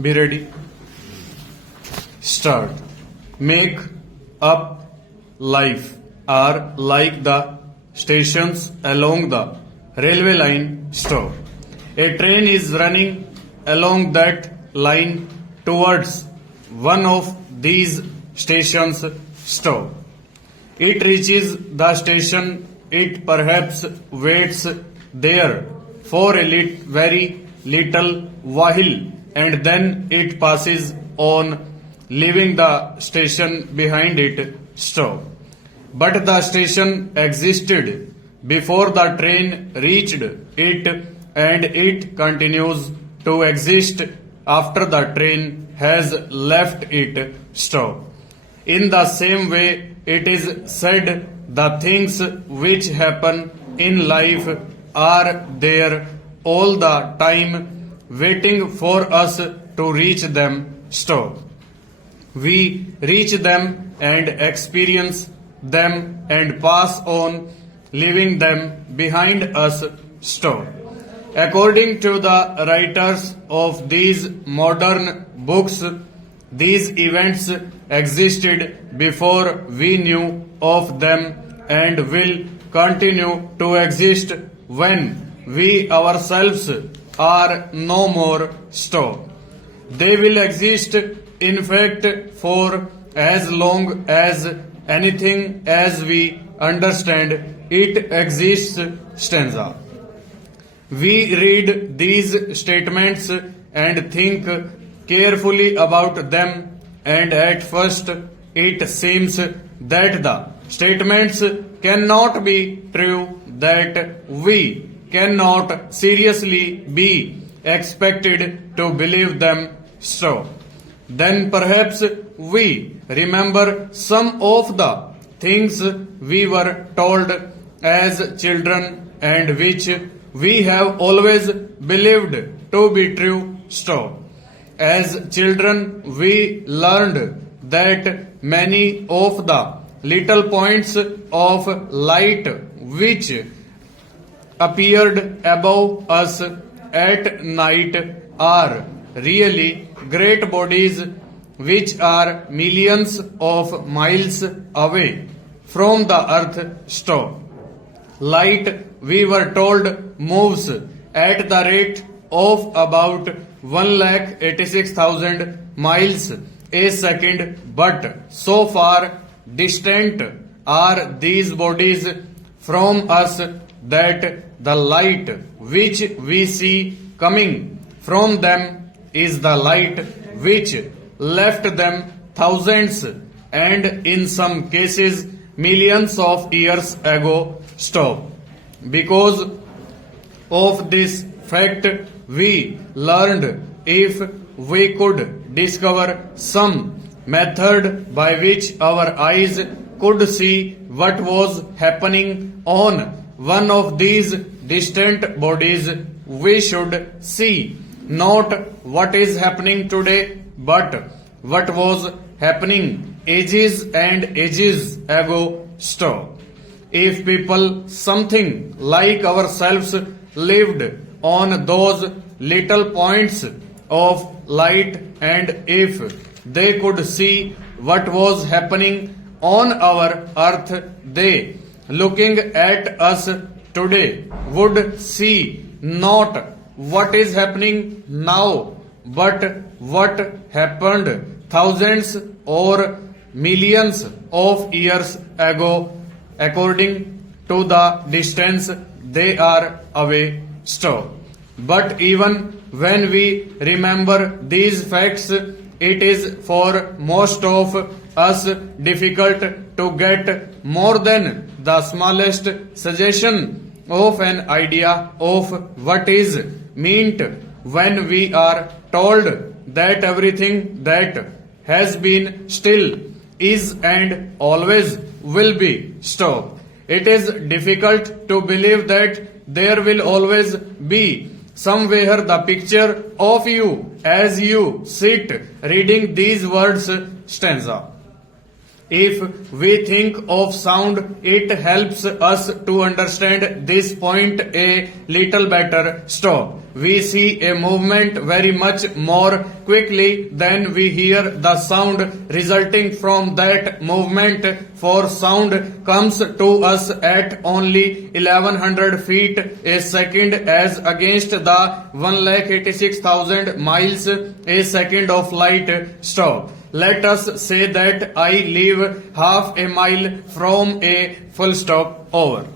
Be ready. Start. Make up life are like the stations along the railway line stop. A train is running along that line towards one of these stations stop. It reaches the station, it perhaps waits there for a very little while and then it passes on, leaving the station behind it stop. But the station existed before the train reached it and it continues to exist after the train has left it stop. In the same way, it is said the things which happen in life are there all the time waiting for us to reach them stop. We reach them and experience them and pass on, leaving them behind us stop. According to the writers of these modern books, these events existed before we knew of them and will continue to exist when we ourselves are no more stop. They will exist, in fact, for as long as anything as we understand it exists. Stanza. We read these statements and think carefully about them, and at first it seems that the statements cannot be true, that we cannot seriously be expected to believe them so. Then perhaps we remember some of the things we were told as children and which we have always believed to be true so. As children we learned that many of the little points of light which appeared above us at night are really great bodies which are millions of miles away from the earth stop. Light, we were told, moves at the rate of about 1,86,000 miles a second, but so far distant are these bodies from us that the light which we see coming from them is the light which left them thousands and in some cases millions of years ago stop. Because of this fact, we learned if we could discover some method by which our eyes could see what was happening on one of these distant bodies, we should see not what is happening today, but what was happening ages and ages ago stop. If people something like ourselves lived on those little points of light, and if they could see what was happening on our earth, they, looking at us today, would see not what is happening now, but what happened thousands or millions of years ago, according to the distance they are away stop. But even when we remember these facts, it is for most of us difficult to get more than the smallest suggestion of an idea of what is meant when we are told that everything that has been still is and always will be stop. It is difficult to believe that there will always be somewhere the picture of you as you sit reading these words. Stanza. If we think of sound, it helps us to understand this point a little better. Stop. We see a movement very much more quickly than we hear the sound resulting from that movement, for sound comes to us at only 1100 feet a second as against the 1,86,000 miles a second of light. Stop. Let us say that I live half a mile from a full stop. Over.